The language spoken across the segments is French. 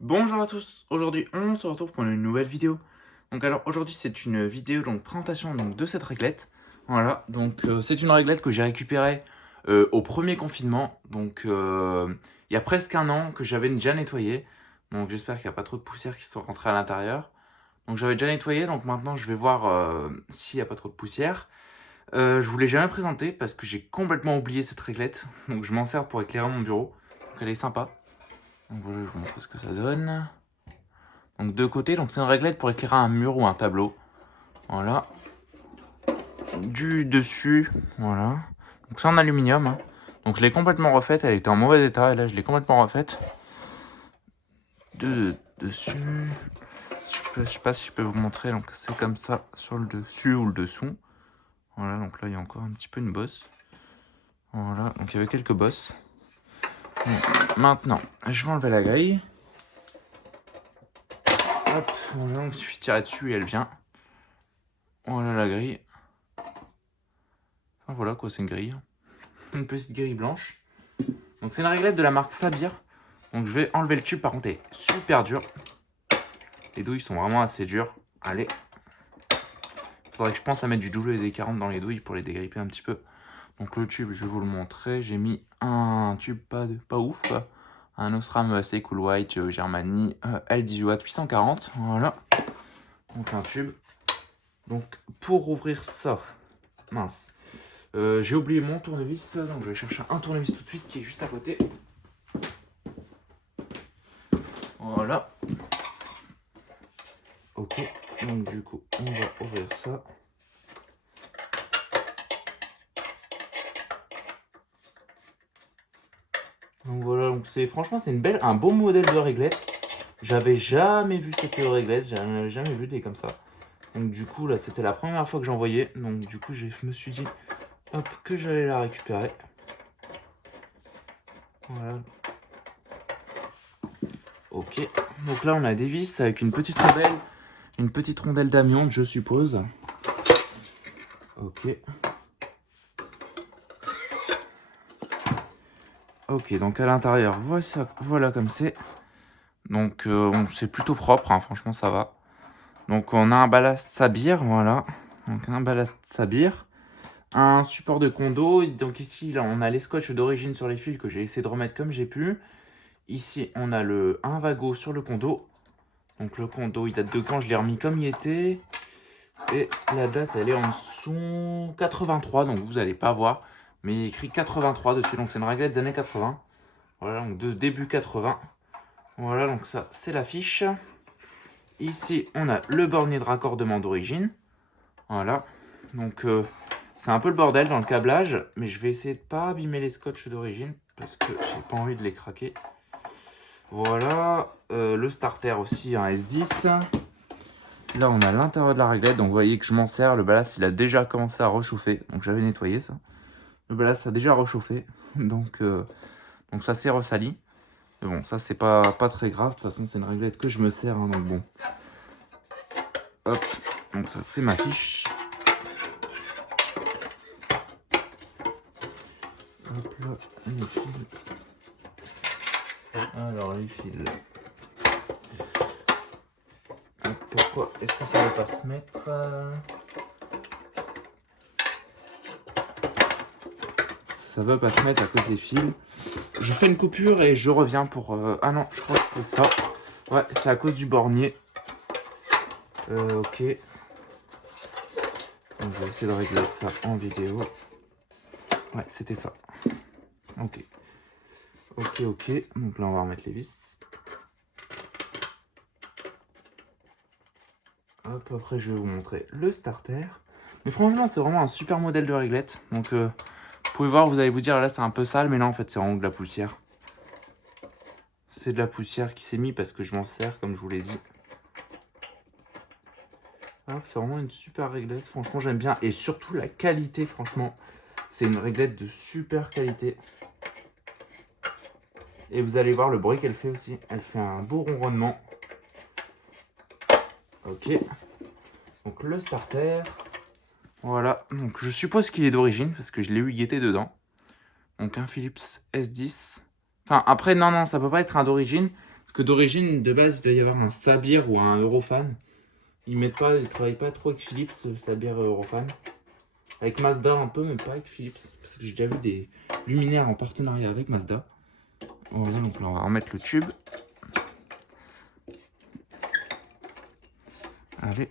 Bonjour à tous, aujourd'hui on se retrouve pour une nouvelle vidéo. Donc alors aujourd'hui c'est une vidéo présentation de cette réglette. Voilà, c'est une réglette que j'ai récupérée au premier confinement. Il y a presque un an que j'avais déjà nettoyée. Donc j'espère qu'il n'y a pas trop de poussière qui sont rentrées à l'intérieur. Donc j'avais déjà nettoyé, donc maintenant je vais voir s'il n'y a pas trop de poussière. Je vous l'ai jamais présentée parce que j'ai complètement oublié cette réglette. Donc je m'en sers pour éclairer mon bureau. Donc elle est sympa. Donc voilà, je vous montre ce que ça donne. Donc deux côtés, donc c'est une réglette pour éclairer un mur ou un tableau. Voilà. Du dessus, voilà. Donc c'est en aluminium, hein. Donc je l'ai complètement refaite, elle était en mauvais état, et là je l'ai complètement refaite. Dessus. Je sais pas si je peux vous montrer, donc c'est comme ça sur le dessus ou le dessous. Voilà, donc là il y a encore un petit peu une bosse. Voilà, donc il y avait quelques bosses. Donc, maintenant, je vais enlever la grille. Hop, voilà, donc il suffit de tirer dessus et elle vient. Voilà la grille. Enfin voilà quoi, c'est une grille. Une petite grille blanche. Donc c'est une réglette de la marque Sabir. Donc je vais enlever le tube, par contre elle est super dure. Les douilles sont vraiment assez dures. Allez. Faudrait que je pense à mettre du WD-40 dans les douilles pour les dégripper un petit peu. Donc le tube, je vais vous le montrer. J'ai mis un tube pas ouf quoi. Un Osram assez Cool White Germany L18 840. Voilà. Donc un tube. Donc pour ouvrir ça, mince. J'ai oublié mon tournevis, donc je vais chercher un tournevis tout de suite qui est juste à côté. Voilà. Ok, donc du coup, on va ouvrir ça. Donc voilà, donc franchement c'est un beau modèle de réglette. J'avais jamais vu cette réglette, j'en avais jamais vu des comme ça. Donc du coup là c'était la première fois que j'en voyais. Donc du coup je me suis dit hop que j'allais la récupérer. Voilà. Ok, donc là on a des vis avec une petite rondelle d'amiante je suppose. Ok. Ok, donc à l'intérieur, voilà comme c'est. Donc c'est plutôt propre, hein, franchement ça va. Donc on a un ballast Sabir, voilà. Donc un ballast Sabir. Un support de condo. Donc ici, là, on a les scotch d'origine sur les fils que j'ai essayé de remettre comme j'ai pu. Ici, on a un Vago sur le condo. Donc le condo, il date de quand? Je l'ai remis comme il était. Et la date, elle est en dessous 83, donc vous n'allez pas voir. Mais il est écrit 83 dessus, donc c'est une réglette des années 80. Voilà, donc de début 80. Voilà, donc ça, c'est l'affiche. Ici, on a le bornier de raccordement d'origine. Voilà. Donc, c'est un peu le bordel dans le câblage. Mais je vais essayer de pas abîmer les scotch d'origine. Parce que j'ai pas envie de les craquer. Voilà. Le starter aussi, un S10. Là, on a l'intérieur de la réglette. Donc, vous voyez que je m'en sers. Le ballast, il a déjà commencé à réchauffer. Donc, j'avais nettoyé ça. Le ballast a déjà réchauffé. Donc ça s'est ressali. Mais bon, ça, c'est pas très grave. De toute façon, c'est une réglette que je me sers. Hein, donc, bon. Hop, donc ça c'est ma fiche. Hop là, les fils. Alors les fils. Hop, pourquoi est-ce que ça ne va pas se mettre Ça va pas se mettre à cause des fils. Je fais une coupure et je reviens pour... Ah non, je crois que c'est ça. Ouais, c'est à cause du bornier. Ok. Donc, je vais essayer de régler ça en vidéo. Ouais, c'était ça. Ok. Ok. Donc là, on va remettre les vis. Hop, après, je vais vous montrer le starter. Mais franchement, c'est vraiment un super modèle de réglette. Donc, vous pouvez voir, vous allez vous dire, là, c'est un peu sale. Mais là, en fait, c'est vraiment de la poussière. C'est de la poussière qui s'est mise parce que je m'en sers, comme je vous l'ai dit. C'est vraiment une super réglette. Franchement, j'aime bien. Et surtout, la qualité, franchement. C'est une réglette de super qualité. Et vous allez voir le bruit qu'elle fait aussi. Elle fait un beau ronronnement. Ok. Donc, le starter. Voilà. Donc, je suppose qu'il est d'origine parce que je l'ai eu, il était dedans. Donc, un Philips S10. Enfin, après, non, ça peut pas être un d'origine. Parce que d'origine, de base, il doit y avoir un Sabir ou un Eurofan. Ils travaillent pas trop avec Philips, Sabir et Eurofan. Avec Mazda un peu, mais pas avec Philips. Parce que j'ai déjà vu des luminaires en partenariat avec Mazda. Voilà, donc là on va remettre le tube. Allez.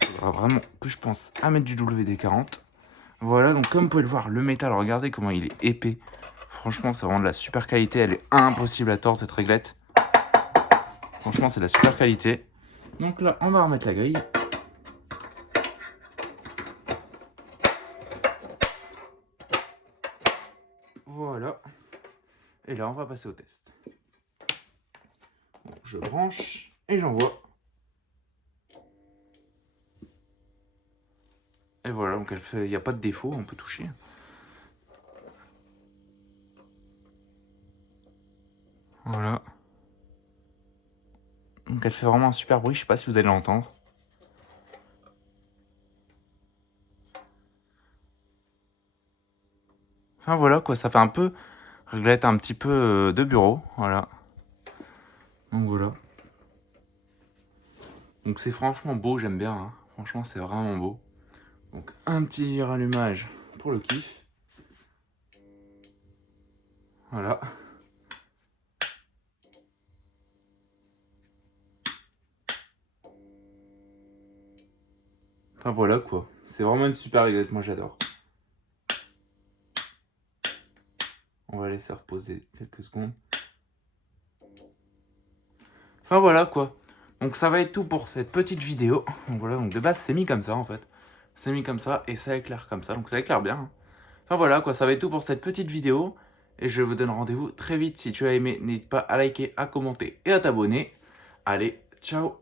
Il faudra vraiment que je pense à mettre du WD-40. Voilà, donc comme vous pouvez le voir, le métal, regardez comment il est épais. Franchement, c'est vraiment de la super qualité. Elle est impossible à tordre, cette réglette. Franchement, c'est de la super qualité. Donc là, on va remettre la grille. Voilà. Et là, on va passer au test. Bon, je branche et j'envoie. Et voilà, donc il n'y a pas de défaut, on peut toucher. Voilà. Donc elle fait vraiment un super bruit, je sais pas si vous allez l'entendre. Enfin voilà quoi, ça fait un peu réglette un petit peu de bureau, voilà. Donc voilà. Donc c'est franchement beau, j'aime bien, hein. Franchement c'est vraiment beau. Donc un petit rallumage pour le kiff. Voilà. Enfin voilà quoi, c'est vraiment une super réglette, moi j'adore. On va laisser reposer quelques secondes. Enfin voilà quoi. Donc ça va être tout pour cette petite vidéo. Donc voilà, donc de base c'est mis comme ça en fait. C'est mis comme ça et ça éclaire comme ça, donc ça éclaire bien, hein. Enfin voilà quoi, ça va être tout pour cette petite vidéo. Et je vous donne rendez-vous très vite. Si tu as aimé, n'hésite pas à liker, à commenter et à t'abonner. Allez, ciao!